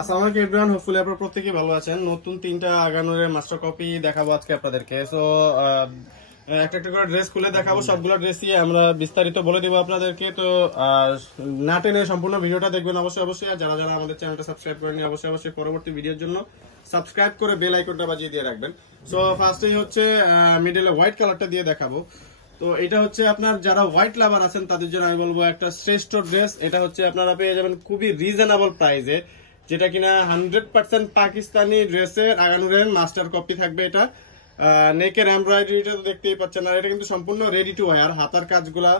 আসসালামু আলাইকুম everyone, hopefully আপনারা প্রত্যেকেই ভালো আছেন। নতুন 3টা আগানুরের মাস্টার কপি দেখাবো আজকে আপনাদেরকে। সো একটা একটা করে ড্রেস খুলে দেখাবো, সবগুলো ড্রেসই আমরা বিস্তারিত বলে দেবো আপনাদেরকে। তো না টেনে সম্পূর্ণ ভিডিওটা দেখবেন অবশ্যই অবশ্যই। আর যারা যারা আমাদের চ্যানেলটা সাবস্ক্রাইব করেনি অবশ্যই অবশ্যই পরবর্তী ভিডিওর জন্য সাবস্ক্রাইব করে বেল আইকনটা বাজিয়ে দিয়ে রাখবেন। সো ফার্স্টেই হচ্ছে মিডলে হোয়াইট কালারটা দিয়ে দেখাবো। তো এটা হচ্ছে আপনার যারা হোয়াইট লাভার আছেন তাদের জন্য আমি বলবো একটা শ্রেষ্ঠ ড্রেস। এটা হচ্ছে আপনারা পেয়ে যাবেন খুবই রিজনেবল প্রাইসে, যেটা কিনা 100% পাকিস্তানি ড্রেসের আগানুরের মাস্টার কপি থাকবে। এটা নেকের এমব্রয়ডারিটা তো দেখতেই পাচ্ছেন, আর এটা কিন্তু সম্পূর্ণ রেডি টু ওয়্যার। হাতার কাজগুলা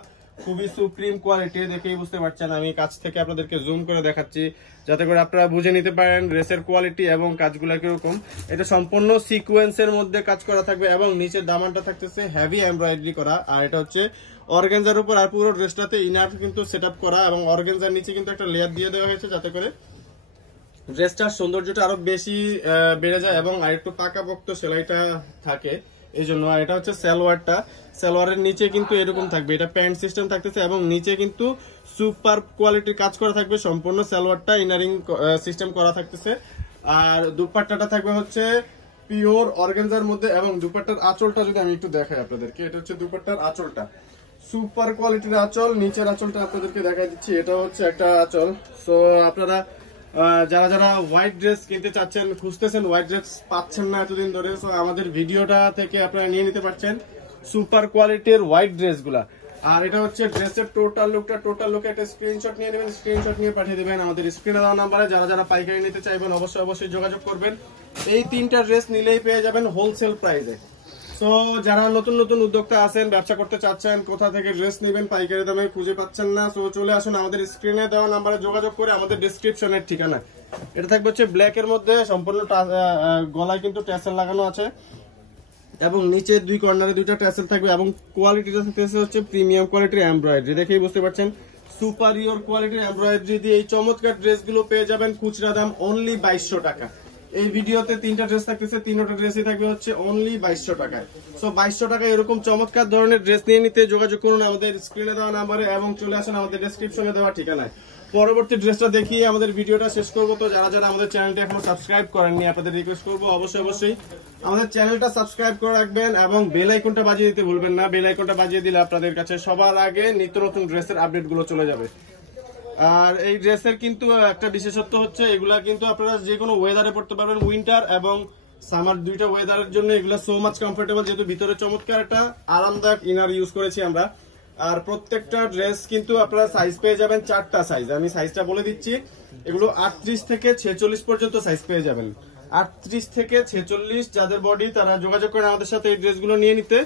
খুবই সুপ্রিম কোয়ালিটি, দেখেই বুঝতে পারছেন। আমি কাছ থেকে আপনাদেরকে জুম করে দেখাচ্ছি যাতে করে আপনারা বুঝে নিতে পারেন ড্রেসের কোয়ালিটি এবং কাজগুলা কিরকম। এটা সম্পূর্ণ সিকোয়েন্সের মধ্যে কাজ করা থাকবে এবং নিচের দামানটা থাকতেছে হেভি এমব্রয়ডারি করা। আর এটা হচ্ছে অর্গানজার উপর, আর পুরো ড্রেসটাতে ইনার কিন্তু সেট আপ করা এবং অর্গানজার নিচে কিন্তু একটা লেয়ার দিয়ে দেওয়া হয়েছে যাতে করে ড্রেসটার সৌন্দর্যটা আরো বেশি বেড়ে যায় এবং আরেকটু পাকাপোক্ত সেলাইটা থাকে এই জন্য। আর এটা হচ্ছে সালোয়ারটা, সালোয়ারের নিচে কিন্তু এরকম থাকবে, এটা প্যান্ট সিস্টেম থাকতেছে এবং নিচে কিন্তু সুপার কোয়ালিটির কাজ করা থাকবে। সম্পূর্ণ সালোয়ারটা ইনারিং সিস্টেম করা থাকতেছে। আর দুপাট্টাটা থাকবে হচ্ছে পিওর অর্গানজার মধ্যে এবং দুপাট্টার আঁচলটা যদি আমি একটু দেখাই আপনাদেরকে, এটা হচ্ছে দুপাট্টার আঁচলটা সুপার কোয়ালিটির আঁচল। নিচের আঁচলটা আপনাদেরকে দেখাই দিচ্ছি, এটা হচ্ছে একটা আঁচল। সো আপনারা যারা যারা হোয়াইট ড্রেস কিনতে চাচ্ছেন, খুঁজতেছেন, হোয়াইট ড্রেস পাচ্ছেন না এতদিন ধরে, সো আমাদের ভিডিওটা থেকে আপনারা নিয়ে নিতে পারছেন সুপার কোয়ালিটির হোয়াইট ড্রেস গুলা। আর এটা হচ্ছে ড্রেসের টোটাল লুকটা একটা স্ক্রিনশট নিয়ে নেবেন, স্ক্রিনশট নিয়ে পাঠিয়ে দেবেন আমাদের স্ক্রিনে দেওয়া নাম্বারে। যারা যারা পাইকারি নিতে চাইবেন অবশ্যই অবশ্যই যোগাযোগ করবেন। এই 3টা ড্রেস নিলেই পেয়ে যাবেন হোলসেল প্রাইসে। সো যারা নতুন নতুন উদ্যোক্তা আছেন, ব্যবসা করতে চাচ্ছেন, কোথা থেকে ড্রেস নেবেন পাইকারি দামে খুঁজে পাচ্ছেন না, সো চলে আসুন আমাদের স্ক্রিনে দেওয়া নাম্বারে যোগাযোগ করে আমাদের ডেসক্রিপশনের ঠিকানা। এটা থাকবে হচ্ছে ব্ল্যাক এর মধ্যে, সম্পূর্ণ গলায় কিন্তু ট্যাসেল লাগানো আছে এবং নিচে 2 কর্নারে 2টা ট্যাসেল থাকবে এবং কোয়ালিটিটা থাকতেছে হচ্ছে প্রিমিয়াম কোয়ালিটির এমব্রয়ডারি। দেখেই বুঝতে পারছেন সুপারিয়র কোয়ালিটির এমব্রয়ডারি দিয়ে এই চমৎকার ড্রেসগুলো পেয়ে যাবেন খুচরা দাম অনলি 2200 টাকা। এই ভিডিওতে 3টা ড্রেস থাকতেছে, 3টা ড্রেসই থাকবে হচ্ছে অনলি 2200 টাকায়। সো 2200 টাকায় এরকম চমৎকার ধরনের ড্রেস নিয়ে নিতে যোগাযোগ করুন আমাদের স্ক্রিনে দেওয়া নাম্বারে এবং চলে আসুন আমাদের ডেসক্রিপশনে দেওয়া ঠিকানায়। পরবর্তী ড্রেসটা দেখিয়ে আমাদের ভিডিওটা শেষ করব। তো যারা যারা আমাদের চ্যানেলটি এখনো সাবস্ক্রাইব করেননি আপনাদের রিকোয়েস্ট করবো অবশ্যই অবশ্যই আমাদের চ্যানেলটা সাবস্ক্রাইব করে রাখবেন এবং বেল আইকনটা বাজিয়ে দিতে ভুলবেন না। বেল আইকনটা বাজিয়ে দিলে আপনাদের কাছে সবার আগে নিত্য নতুন ড্রেসের আপডেট গুলো চলে যাবে। আর এই ড্রেসের কিন্তু একটা বিশেষত্ব হচ্ছে এগুলা কিন্তু আপনারা যে কোনো ওয়েদারে পড়তে পারবেন, উইন্টার এবং সামার 2টা ওয়েদারের জন্য এগুলা সো মাচ কমফোর্টেবল, যেহেতু ভিতরে চমৎকার একটা আরামদায়ক ইনার ইউজ করেছি আমরা। আর প্রত্যেকটা ড্রেস কিন্তু আপনারা সাইজ পেয়ে যাবেন 4টা সাইজ, আমি সাইজটা বলে দিচ্ছি। এগুলো 38 থেকে 46 পর্যন্ত সাইজ পেয়ে যাবেন। 38 থেকে 46 যাদের বডি তারা যোগাযোগ করেন আমাদের সাথে এই ড্রেসগুলো নিয়ে নিতে।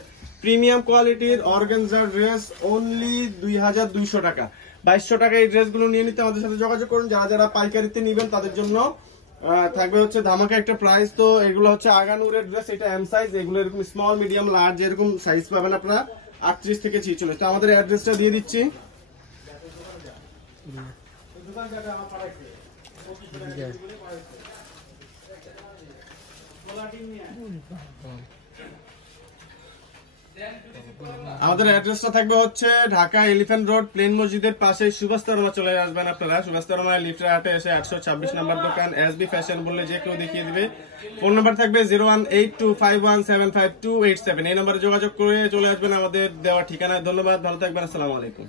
প্রিমিয়াম কোয়ালিটির অর্গানজার ড্রেস অনলি 2200 টাকা। 2200 টাকা এই ড্রেসগুলো নিয়ে নিতে আমাদের সাথে যোগাযোগ করুন। যারা যারা পাইকারিতে নেবেন তাদের জন্য থাকবে হচ্ছে ধামাকা একটা প্রাইস। তো এগুলো হচ্ছে আগানুরের ড্রেস, এটা এম সাইজ। এগুলো এরকম স্মল মিডিয়াম লার্জ এরকম সাইজ পাবেন আপনারা 38 থেকে 46। তো আমাদের অ্যাড্রেসটা দিয়ে দিচ্ছি। আমাদের অ্যাড্রেসটা থাকবে হচ্ছে ঢাকা এলিফ্যান্ট রোড, প্লেন মসজিদের পাশে সুভাষতরমা চলে আসবেন আপনারা। সুভাষতরমা লিফটে 8 এসে 826 নাম্বার দোকান এসবি ফ্যাশন বললে যে কেউ দেখিয়ে দিবে। ফোন নাম্বার থাকবে 01825175287। এই নাম্বারে যোগাযোগ করে চলে আসবেন আমাদের দেওয়া ঠিকানায়। ধন্যবাদ, ভালো থাকবেন, আসসালামু আলাইকুম।